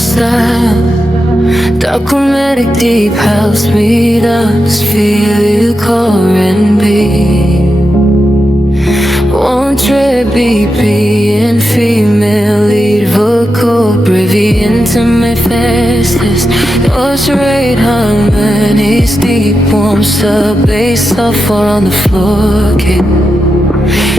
style. Documentic deep house beat-ups, feel you core R&B. One trip BP and female lead vocal, privy intimate fastest. Yours rate harmonies deep, warm sub bass off or on the floor kick.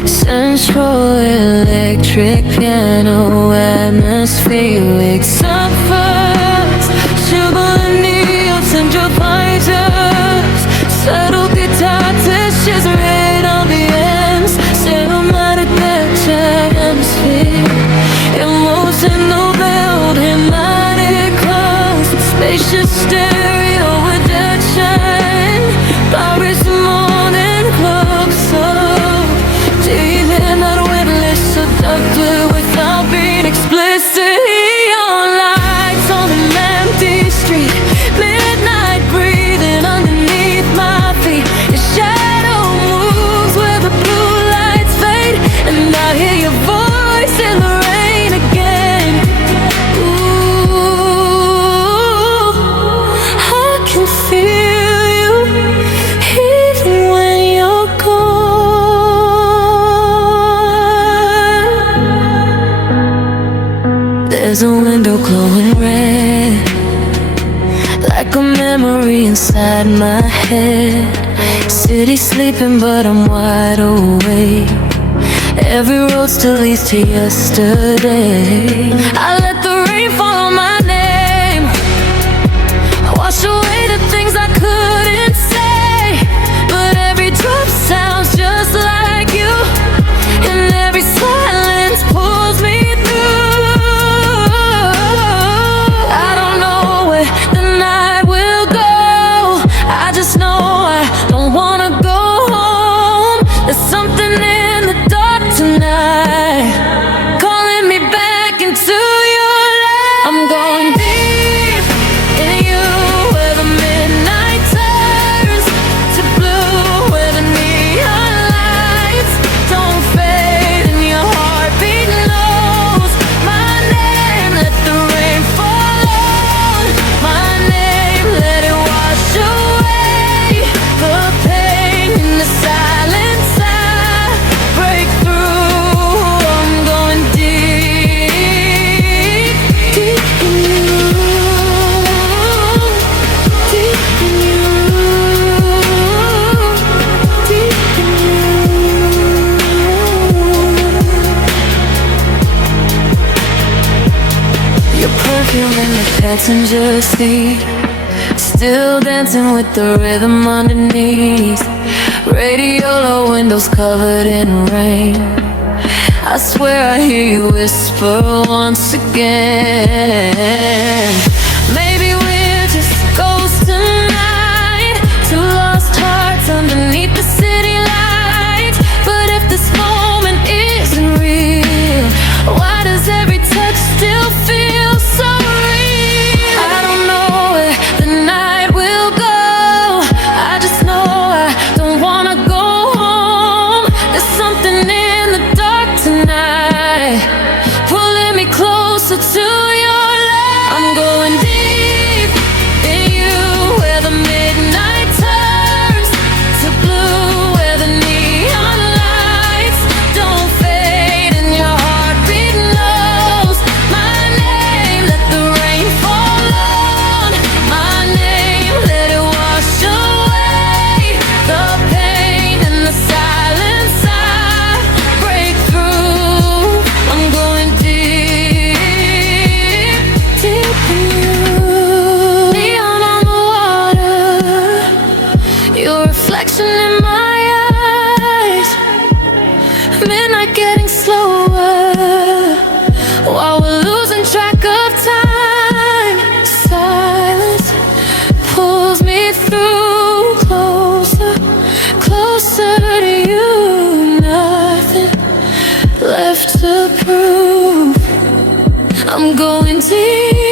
Central electric piano, atmospheric suffers. Sugar and neon, central fighters. Subtle guitar touches, red on the ends. Cinematic backtrack atmosphere. Emotional build, hypnotic close. Spacious stereo reduction. Paris morning club soul. Deep in that windless, seductive without being explicit. Neon lights on an empty street. Midnight breathing underneath my feet. Your shadow moves where the blue lights fade, and I hear your voice in the rain again. Ooh, I can feel you even when you're gone. There's a window glowing red, like a memory inside my head. City sleeping but I'm wide awake. Every road still leads to yesterday. I let the rain fall on my name, wash away the things I couldn't say. But every drop sounds just like you, and every silence pulls me through. I don't know where the night will go, I just know I don't wanna go home. There's something in the dark tonight, calling me back into your light. I'm going deep in you, where the midnight turns to blue, where the neon lights don't fade, and your heartbeat knows my name. Let the rain fall on my name, let it wash away the pain in the silence. I break through. I'm going deep, deep in you, deep in you, deep in you. Your perfume in the passenger seat, still dancing with the rhythm underneath. Radio low, windows covered in rain. I swear I hear you whisper once again. Maybe we're just ghosts tonight, two lost hearts underneath the city lights. But if this moment isn't real, why does every touch still feel so real? I don't know where the night will go, I just know I don't wanna go home. There's something in the dark tonight, pulling me closer to your light. I'm going deep in you, where the midnight turns to blue, where the neon lights don't fade, and your heartbeat knows my name. Let the rain fall on my name, let it wash away the pain in the silence. I break through. I'm going deep, deep in you. Neon on the water, your reflection in my eyes. Midnight getting slower, while we're losing track of time. Silence pulls me through, closer, closer to you. Nothing left to prove. I'm going deep.